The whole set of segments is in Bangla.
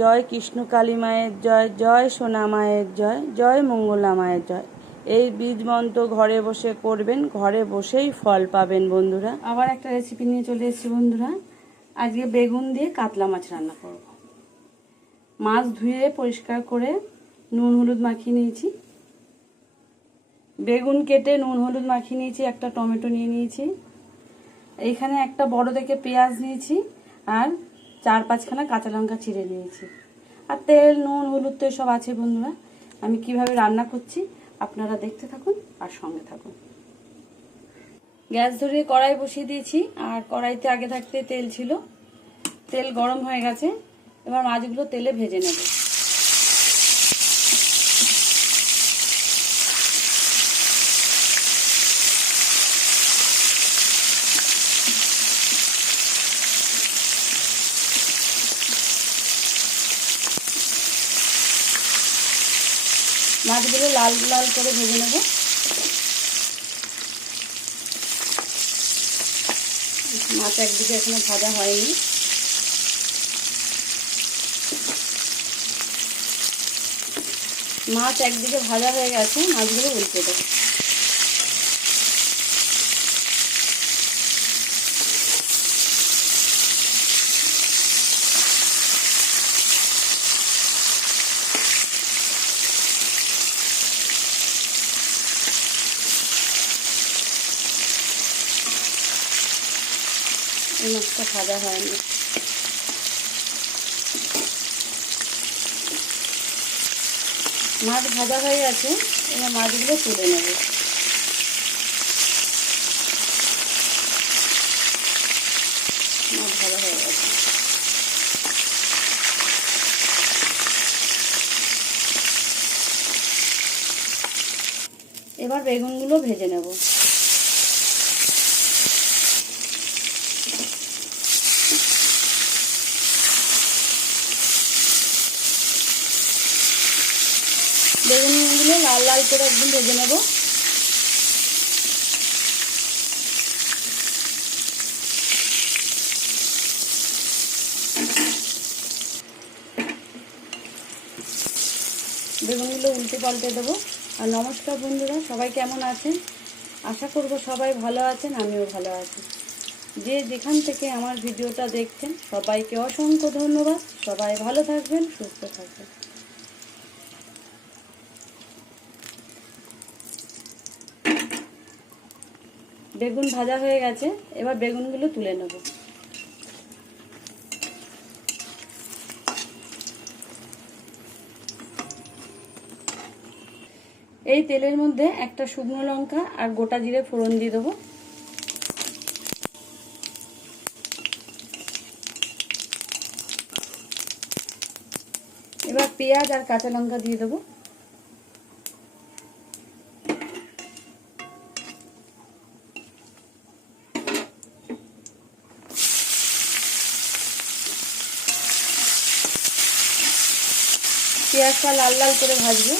জয় কৃষ্ণ কালী মায়ের জয় জয় সোনা মায়ের জয় জয় মঙ্গলা মায়ের জয়। এই বীজ মন্ত্র ঘরে বসে করবেন, ঘরে বসেই ফল পাবেন বন্ধুরা। আবার একটা রেসিপি নিয়ে চলে এসেছি বন্ধুরা। আজকে বেগুন দিয়ে কাতলা মাছ রান্না করব। মাছ ধুয়ে পরিষ্কার করে নুন হলুদ মাখিয়ে নিয়েছি। বেগুন কেটে নুন হলুদ মাখিয়ে নিয়েছি, একটা টমেটো নিয়ে নিয়েছি। এইখানে একটা বড় দেখে পেঁয়াজ নিয়েছি আর চার পাঁচখানা কাঁচা লঙ্কা চিড়ে নিয়েছি। আর তেল, নুন, হলুদ তো সব আছে বন্ধুরা। আমি কীভাবে রান্না করছি আপনারা দেখতে থাকুন আর সঙ্গে থাকুন। গ্যাস ধরে কড়াই বসিয়ে দিয়েছি। আর কড়াইতে আগে থাকতে তেল ছিল। তেল গরম হয়ে গেছে। এবার মাছগুলো তেলে ভেজে নেব। মাছগুলো লাল লাল করে ভেজে নেব। মাছ একদিকে এখনও ভাজা হয়নি। মাছ একদিকে ভাজা হয়ে গেছে, মাছগুলো উল্টে দেবো। এই মাছটা ভাজা হয়নি। মাছ ভাজা হয়ে গেছে, এবার মাছগুলো তুলে নেব। মাছ ভাজা হয়ে গেছে। এবার বেগুনগুলো ভেজে নেব। বেগুনগুলো লাল লাল করে একদম ভেজে নেব। বেগুনগুলো উল্টে পাল্টে দেবো। আর নমস্কার বন্ধুরা, সবাই কেমন আছেন? আশা করব সবাই ভালো আছেন, আমিও ভালো আছি। যে যেখান থেকে আমার ভিডিওটা দেখছেন, সবাইকে অসংখ্য ধন্যবাদ। সবাই ভালো থাকবেন, সুস্থ থাকবেন। বেগুন ভাজা হয়ে গেছে, এবার বেগুনগুলো তুলে নেব। এই তেলের মধ্যে একটা শুকনো লঙ্কা আর গোটা জিরে ফোড়ন দিয়ে দেবো। এবার পেঁয়াজ আর কাঁচা লঙ্কা দিয়ে দেবো। পেঁয়াজটা লাল লাল করে ভাজবো।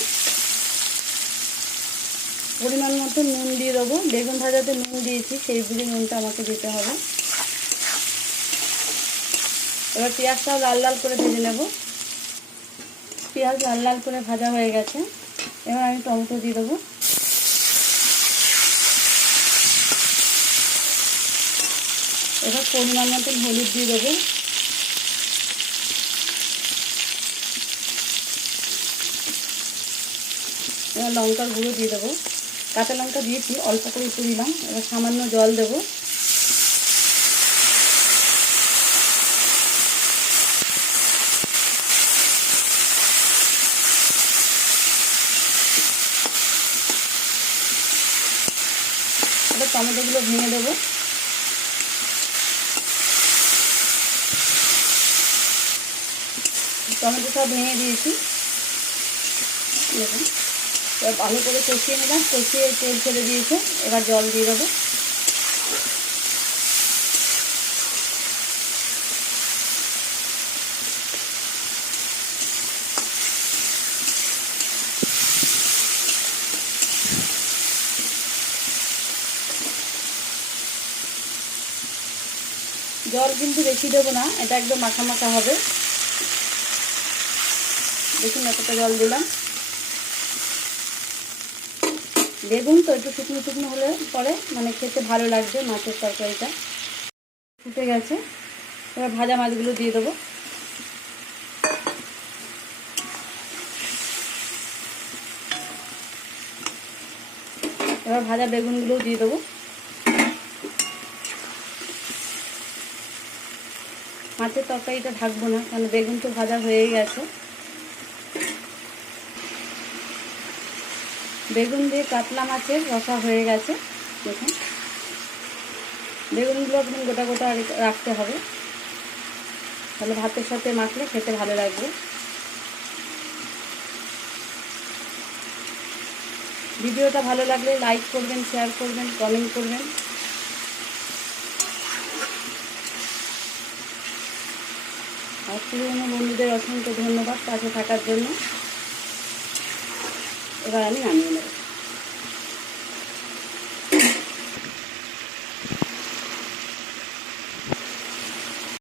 পরিমাণ মতো নুন দিয়ে দেবো। বেগুন ভাজাতে নুন দিয়েছি, সেই বুঝে নুনটা আমাকে দিতে হবে। এবার পেঁয়াজটাও লাল লাল করে ভেজে নেব। পেঁয়াজ লাল লাল করে ভাজা হয়ে গেছে। এবার আমি টমেটো দিয়ে দেবো। এবার পরিমাণ মতো হলুদ দিয়ে দেবো। এবার লঙ্কার গুঁড়ো দিয়ে দেবো। কাঁচা লঙ্কা দিয়েছি, অল্প করে একটু দিলাম। এবার সামান্য জল দেবো। টমেটোগুলো ভেঙে দেবো। টমেটো সব ভেঙে দিয়েছি। দেখুন। ভালো করে কষিয়ে নিলাম। কষিয়ে তেল ছেড়ে দিয়েছে। এবার জল দিয়ে দেবো। জল কিন্তু বেশি দেবো না, এটা একদম মাখা মাখা হবে। দেখুন এতটা জল দিলাম। বেগুন তো একটু শুকনো শুকনো হলে পরে মানে খেতে ভালো লাগবে মাছের তরকারিটা। ফুটে গেছে। এবার ভাজা মাছগুলো দিয়ে দেবো। এবার ভাজা বেগুনগুলোও দিয়ে দেবো। মাছের তরকারিটা ঢাকবো না, কারণ বেগুন তো ভাজা হয়েই গেছে বেগুন দিয়ে কাতলা মাছের রসা হয়ে গেছে, দেখুন। বেগুনগুলো একদম গোটা গোটা রাখতে হবে। তাহলে ভাতের সাথে মাখলে খেতে ভালো লাগবে। ভিডিওটা ভালো লাগলে লাইক করবেন, শেয়ার করবেন, কমেন্ট করবেন। আর পুরোনো বন্ধুদের অসংখ্য ধন্যবাদ পাশে থাকার জন্য। এবার আমি নামিয়ে নেব